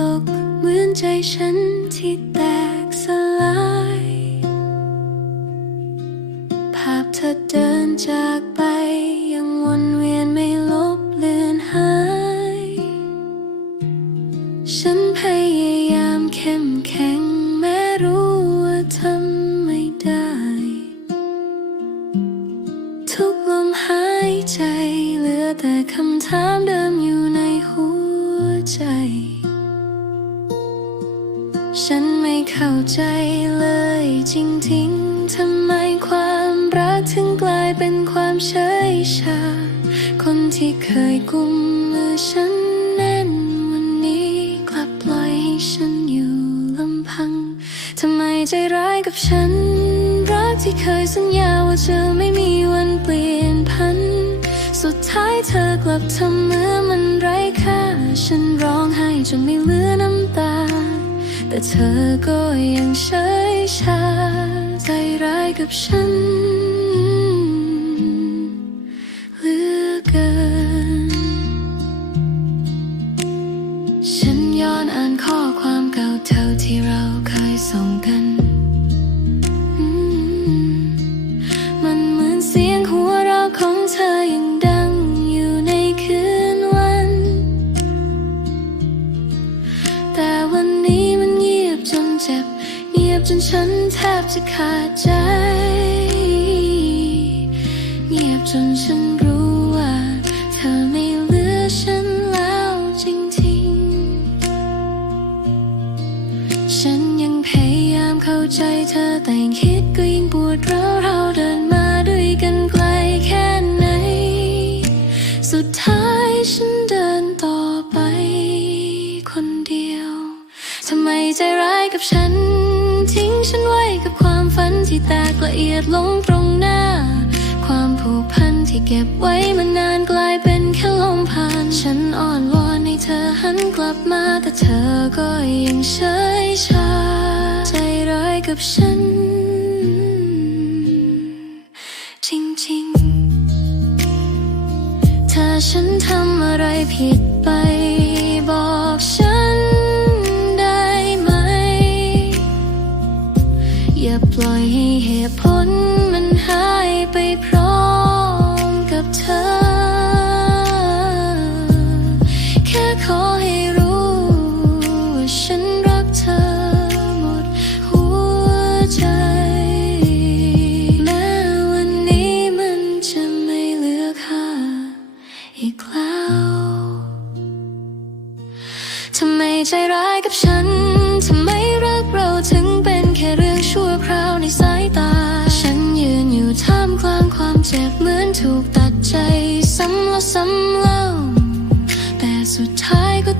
ตกเหมือนใจฉันที่แตกสลาย ภาพเธอเดินจากไปยังวนเวียนไม่ลบเลือนหาย ฉันพยายามเข้ม ฉันไม่เข้าใจเลยจริงๆทำไมความรักถึงกลายเป็นความเฉยชา คนที่เคยกุมมือฉันแน่นวันนี้กลับปล่อยให้ฉันอยู่ลำพังทำไมใจร้ายกับฉัน รักที่เคยสัญญาว่าจะไม่มีวันเปลี่ยนพัน สุดท้ายเธอกลับทำเหมื่อนมันไร้ค่า ฉันร้องไห้จนไม่เหลือน้ำตา แต่เธอก็ยังเฉยชาใจร้ายกับฉันเหลือเกิน ฉันย้อนอ่านข้อความเก่าเท่าที่เราเคยส่งกัน ฉันแทบจะขาดใจ เงียบจนฉันรู้ว่า เธอไม่เหลือฉันแล้วจริงๆ ฉันยังพยายามเข้าใจเธอแต่ยังคิดก็ยิ่งปวดร้าวเราเดินมาด้วยกันไกลแค่ไหน สุดท้ายฉันเดินต่อไป คนเดียว ทำไมใจร้ายกับฉัน ละเอียดลงตรงหน้า ความผูกพันที่เก็บไว้มานานกลายเป็นแค่ลมผ่าน ฉันอ่อนวอนให้เธอหันกลับมาแต่เธอก็ยังเฉยชา ใจร้ายกับฉัน จริงๆ ถ้าฉันทำอะไรผิดไป ขอให้รู้ว่าฉันรักเธอหมดหัวใจ แม้วันนี้มันจะไม่เหลือค่าอีกแล้วทำไมใจร้ายกับฉัน ทำไมรักเราถึงเป็นแค่เรื่องชั่วคราวในสายตา ฉันยืนอยู่ท่ามกลางความเจ็บเหมือนถูกตัดใจ ซ้ำแล้วซ้ำเล่า สุดท้ายก็